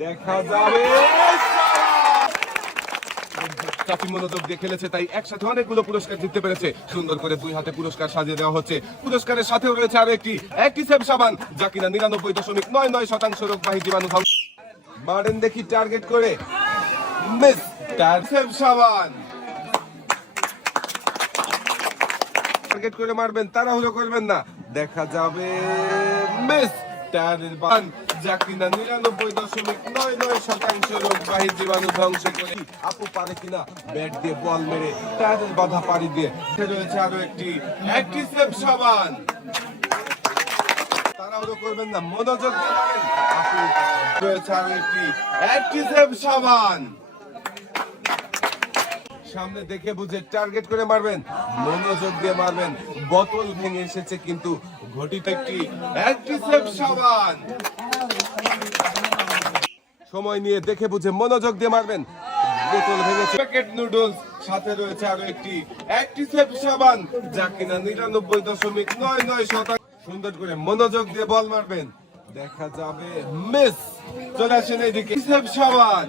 দেখা যাবে। চাপি মনোযোগ দিয়ে খেলেছে, তাই একসাথে অনেকগুলো পুরস্কার জিততে পেরেছে। সুন্দর করে দুই হাতে পুরস্কার সাজিয়ে দেওয়া হচ্ছে। পুরস্কারের সাথেও রয়েছে আরো একটি অ্যাক্টিসেভ সাবান, যা কিনা 99.99% রোগবাহী জীবাণু ধ্বংস। মারেন দেখি টার্গেট করে, মিস। অ্যাক্টিসেভ সাবান টার্গেট করে মারবেন, তাড়াহুড়ো করবেন না। দেখা যাবে, মিস। টায়ারের বান, যা কিনা 99.99% রোগবাহী জীবাণু ধ্বংস করে। আপু পারে কিনা ব্যাট দিয়ে বল মেরে টায়ারের বাধা পাড়ি দিয়ে। রয়েছে আরো একটি অ্যাক্টিসেভ সাবান, তাড়াহুড়ো করবেন না, মনোযোগ দিয়ে মারেন। আপু রয়েছে আরো একটি অ্যাক্টিসেভ সাবান, সামনে দেখে বুঝে টার্গেট করে মারবেন, মনোযোগ দিয়ে মারবেন। বোতল ভেঙে এসেছে কিন্তু ঘটিত একটি অ্যাক্টিসেভ সাবান। সময় নিয়ে দেখে বুঝে মনোযোগ দিয়ে মারবেন। বোতল ভেঙেছে। প্যাকেট নুডলস, সাথে রয়েছে আরো একটি অ্যাক্টিসেভ সাবান, যা কিনা 99.99%। সুন্দর করে মনোযোগ দিয়ে বল মারবেন। দেখা যাবে, মিস। চলে আসেন এইদিকে। অ্যাক্টিসেভ সাবান।